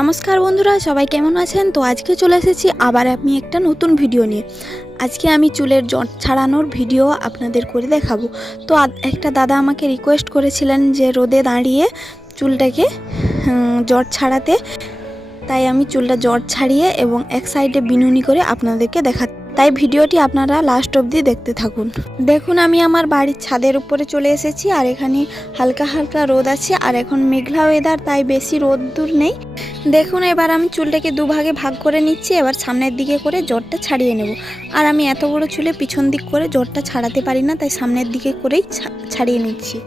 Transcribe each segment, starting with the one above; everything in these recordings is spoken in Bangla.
নমস্কার বন্ধুরা, সবাই কেমন আছেন? তো আজকে চলে এসেছি আবার আমি একটা নতুন ভিডিও নিয়ে। আজকে আমি চুলের জট ছাড়ানোর ভিডিও আপনাদের করে দেখাবো। তো একটা দাদা আমাকে রিকোয়েস্ট করেছিলেন যে রোদে দাঁড়িয়ে চুলটাকে জট ছাড়াতে, তাই আমি চুলটা জট ছাড়িয়ে এবং এক সাইডে বিনুনি করে আপনাদেরকে দেখাচ্ছি। তাই ভিডিওটি আপনারা লাস্ট অবধি দেখতে থাকুন। দেখুন, আমি আমার বাড়ির ছাদের উপরে চলে এসেছি আর এখানে হালকা হালকা রোদ আছে আর এখন মেঘলা ওয়েদার, তাই বেশি রোদ্দুর নেই। দেখুন, এবার আমি চুলটাকে দুভাগে ভাগ করে নিচ্ছি। এবার সামনের দিকে করে জটটা ছাড়িয়ে নেব। আর আমি এত বড় চুলে পিছন দিক করে জটটা ছাড়াতে পারি না, তাই সামনের দিকে করেই ছাড়িয়ে নিচ্ছি।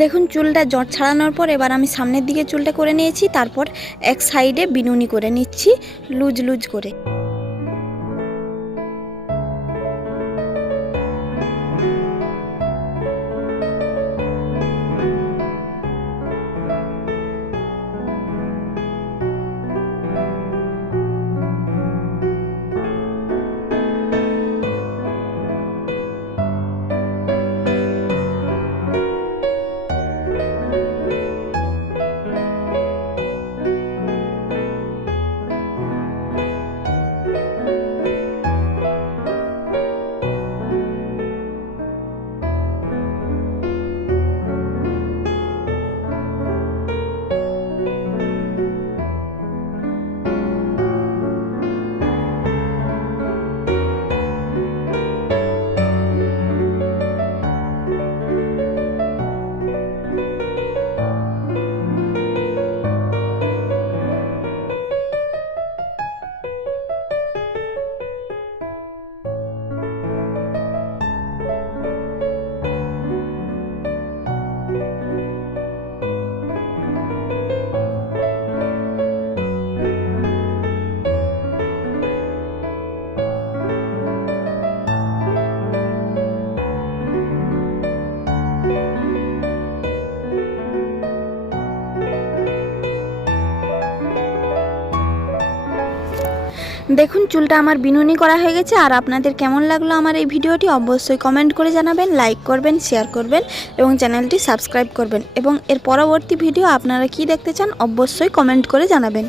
দেখুন, চুলটা জট ছাড়ানোর পর এবার আমি সামনের দিকে চুলটা করে নিয়েছি। তারপর এক সাইডে বিনুনি করে নিচ্ছি লুজ লুজ করে। দেখুন, চুলটা আমার বিনুনি করা হয়ে গেছে। আর আপনাদের কেমন লাগলো আমার এই ভিডিওটি অবশ্যই কমেন্ট করে জানাবেন, লাইক করবেন, শেয়ার করবেন এবং চ্যানেলটি সাবস্ক্রাইব করবেন। এবং এর পরবর্তী ভিডিও আপনারা কি দেখতে চান অবশ্যই কমেন্ট করে জানাবেন।